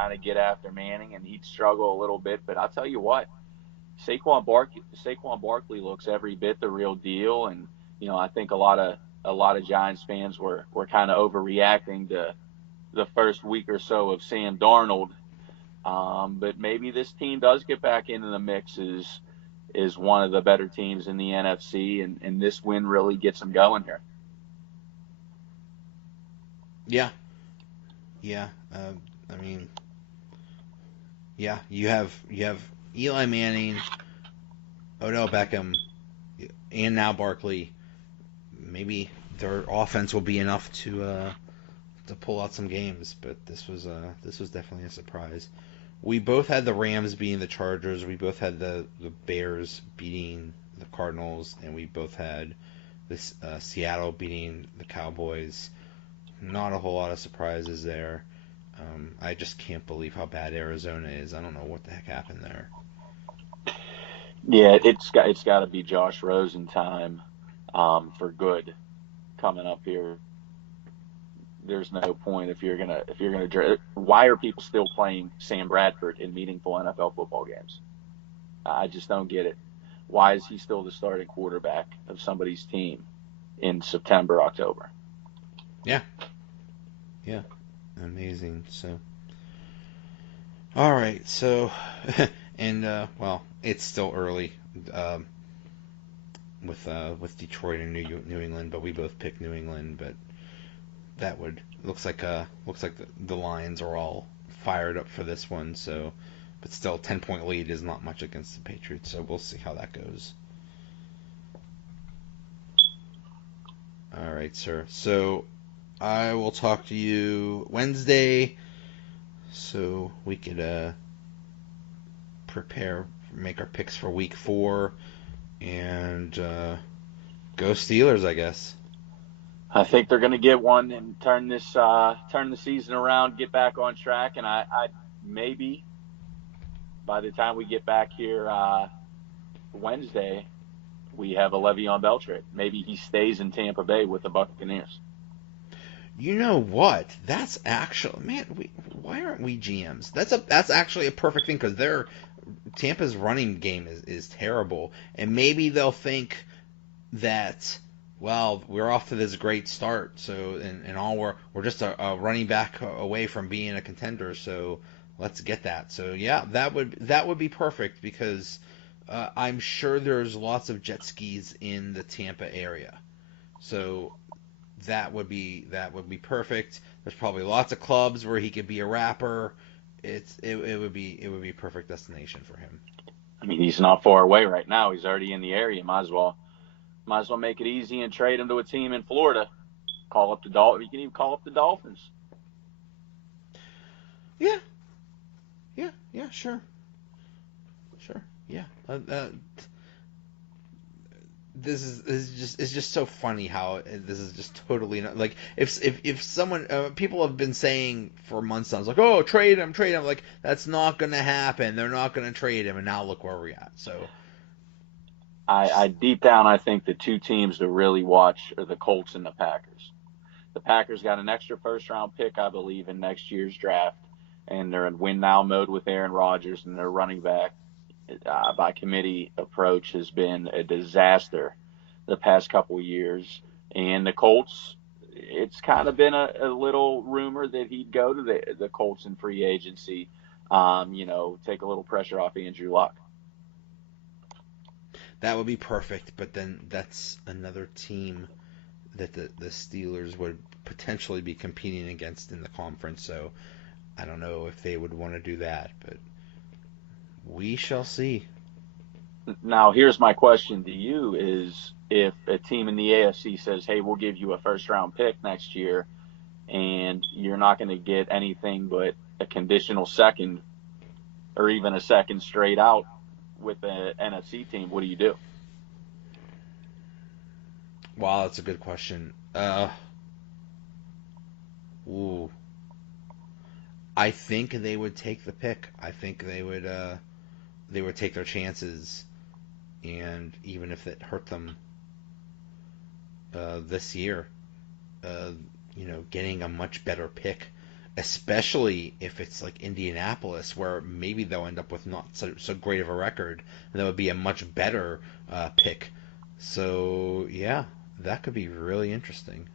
kind of get after Manning, and he'd struggle a little bit. But I'll tell you what, Saquon Barkley looks every bit the real deal, and I think a lot of Giants fans were kind of overreacting to the first week or so of Sam Darnold. But maybe this team does get back into the mix is one of the better teams in the NFC, and this win really gets them going here. Yeah, yeah. I mean, yeah. You have Eli Manning, Odell Beckham, and now Barkley. Maybe their offense will be enough to pull out some games, but this was definitely a surprise. We both had the Rams beating the Chargers. We both had the Bears beating the Cardinals, and we both had this Seattle beating the Cowboys. Not a whole lot of surprises there. I just can't believe how bad Arizona is. I don't know what the heck happened there. Yeah, it's got to be Josh Rosen time for good coming up here. There's no point if you're gonna. Why are people still playing Sam Bradford in meaningful NFL football games? I just don't get it. Why is he still the starting quarterback of somebody's team in September, October? Yeah, yeah, amazing. So, all right, so, and well, it's still early with Detroit and New England, but we both picked New England, but that would looks like the Lions are all fired up for this one. So, but still, 10-point lead is not much against the Patriots. So we'll see how that goes. All right, sir. So I will talk to you Wednesday, so we could prepare, make our picks for Week 4, and go Steelers, I guess. I think they're going to get one and turn the season around, get back on track, and I maybe by the time we get back here Wednesday, we have a Le'Veon Bell trade. Maybe he stays in Tampa Bay with the Buccaneers. You know what? That's actually, man. Why aren't we GMs? That's actually a perfect thing because their Tampa's running game is terrible, and maybe they'll think that, well, we're off to this great start, so and all we're just a running back away from being a contender, so let's get that. So yeah, that would be perfect because I'm sure there's lots of jet skis in the Tampa area, so that would be perfect. There's probably lots of clubs where he could be a rapper. It would be a perfect destination for him. I mean, he's not far away right now. He's already in the area. Might as well make it easy and trade him to a team in Florida. Call up the Dolphins. You can even call up the Dolphins. Yeah, yeah, sure, sure, yeah. This is just so funny how this is just totally not, like if someone people have been saying for months now, it's like, oh, trade him, like that's not gonna happen, they're not gonna trade him, and now look where we're at. So I deep down, I think the two teams to really watch are the Colts and the Packers. The Packers got an extra first round pick, I believe, in next year's draft, and they're in win now mode with Aaron Rodgers, and their running back by committee approach has been a disaster the past couple of years. And the Colts, it's kind of been a little rumor that he'd go to the Colts in free agency, take a little pressure off Andrew Luck. that would be perfect, but then that's another team that the Steelers would potentially be competing against in the conference. So I don't know if they would want to do that, but we shall see. Now, here's my question to you is if a team in the AFC says, hey, we'll give you a first round pick next year and you're not going to get anything but a conditional second or even a second straight out with the NFC team, what do you do? Wow, that's a good question. Ooh, I think they would take the pick. I think they would take their chances, and even if it hurt them this year, uh, getting a much better pick. especially if it's like Indianapolis, where maybe they'll end up with not so great of a record. That would be a much better pick. So yeah, that could be really interesting.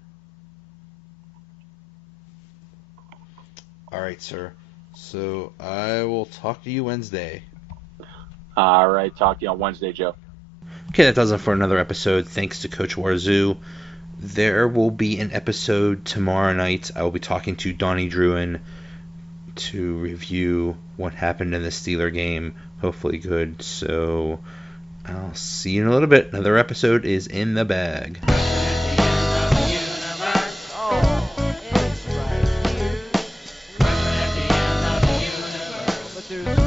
All right, sir. So I will talk to you Wednesday. All right. Talk to you on Wednesday, Joe. Okay, that does it for another episode. Thanks to Coach Warzu. There will be an episode tomorrow night. I will be talking to Donnie Druin to review what happened in the Steeler game. Hopefully good. So I'll see you in a little bit. Another episode is in the bag. But there's